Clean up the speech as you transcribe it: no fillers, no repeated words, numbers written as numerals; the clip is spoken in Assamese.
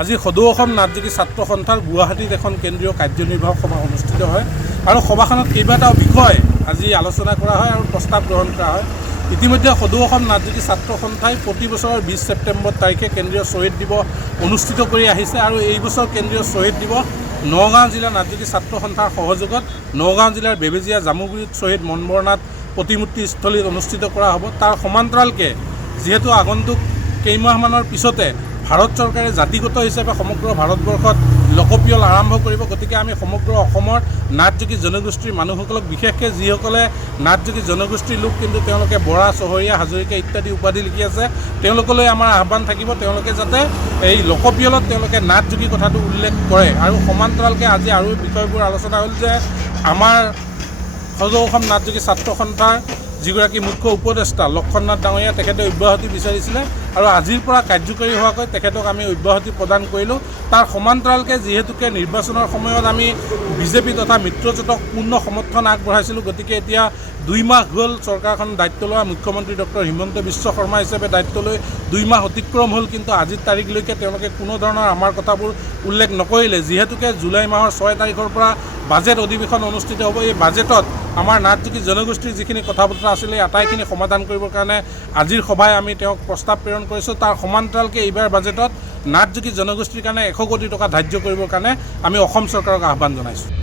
আজি সদৌ অসম নাটযোগী ছাত্ৰ সন্থাৰ গুৱাহাটীত এখন কেন্দ্ৰীয় কাৰ্যনিৰ্বাহক সভা অনুষ্ঠিত হয় আৰু সভাখনত কেইবাটাও বিষয় আজি আলোচনা কৰা হয় আৰু প্ৰস্তাৱ গ্ৰহণ কৰা হয়। ইতিমধ্যে সদৌ অসম নাটযোগী ছাত্ৰ সন্থাই প্ৰতি বছৰৰ 20 ছেপ্টেম্বৰ তাৰিখে কেন্দ্ৰীয় শ্বহীদ দিৱস অনুষ্ঠিত কৰি আহিছে আৰু এই বছৰ কেন্দ্ৰীয় শ্বহীদ দিৱস নগাঁও জিলা নাটযোগী ছাত্ৰ সন্থাৰ সহযোগত নগাঁও জিলাৰ বেবেজীয়া জামুগুৰিত শ্বহীদ মনবৰনাথ প্ৰতিমূৰ্তি স্থলীত অনুষ্ঠিত কৰা হ'ব। তাৰ সমান্তৰালকৈ যিহেতু আগন্তুক কেইমাহমানৰ পিছতে ভাৰত চৰকাৰে জাতিগত হিচাপে সমগ্ৰ ভাৰতবৰ্ষত লোকপিয়ল আৰম্ভ কৰিব, গতিকে আমি সমগ্ৰ অসমৰ নাটযোগী জনগোষ্ঠীৰ মানুহসকলক বিশেষকৈ যিসকলে নাটযোগী জনগোষ্ঠীৰ লোক কিন্তু তেওঁলোকে বৰা, চহৰীয়া, হাজৰিকা ইত্যাদি উপাধি লিখি আছে, তেওঁলোকলৈ আমাৰ আহ্বান থাকিব তেওঁলোকে যাতে এই লোকপিয়লত তেওঁলোকে নাটযোগী কথাটো উল্লেখ কৰে। আৰু সমান্তৰালকৈ আজি আৰু বিষয়বোৰ আলোচনা হ'ল যে আমাৰ সদৌ অসম নাটযোগী ছাত্ৰ সন্থাৰ যিগৰাকী মুখ্য উপদেষ্টা লক্ষণনাথ ডাঙৰীয়া তেখেতে অব্যাহতি বিচাৰিছিলে আৰু আজিৰ পৰা কাৰ্যকৰী হোৱাকৈ তেখেতক আমি অব্যাহতি প্ৰদান কৰিলোঁ। তাৰ সমান্তৰালকৈ যিহেতুকে নিৰ্বাচনৰ সময়ত আমি বিজেপি তথা মিত্ৰজোঁটক পূৰ্ণ সমৰ্থন আগবঢ়াইছিলোঁ, গতিকে এতিয়া 2 মাহ হ'ল চৰকাৰখন দায়িত্ব লোৱা মুখ্যমন্ত্ৰী ডক্টৰ হিমন্ত বিশ্ব শৰ্মা হিচাপে দায়িত্ব লৈ 2 মাহ অতিক্ৰম হ'ল, কিন্তু আজিৰ তাৰিখলৈকে তেওঁলোকে কোনো ধৰণৰ আমাৰ কথাবোৰ উল্লেখ নকৰিলে। যিহেতুকে জুলাই মাহৰ 6 তাৰিখৰ পৰা বাজেট অধিৱেশন অনুষ্ঠিত হ'ব, এই বাজেটত আমাৰ নাটযোগী জনগোষ্ঠীৰ যিখিনি কথা বতৰা আছিলে এই আটাইখিনি সমাধান কৰিবৰ কাৰণে আজিৰ সভাই আমি তেওঁক প্ৰস্তাৱ প্ৰেৰণ কৰিছোঁ। তাৰ সমান্তৰালকৈ এইবাৰ বাজেটত নাটযোগী জনগোষ্ঠীৰ কাৰণে 100 কোটি টকা ধাৰ্য কৰিবৰ কাৰণে আমি অসম চৰকাৰক আহ্বান জনাইছোঁ।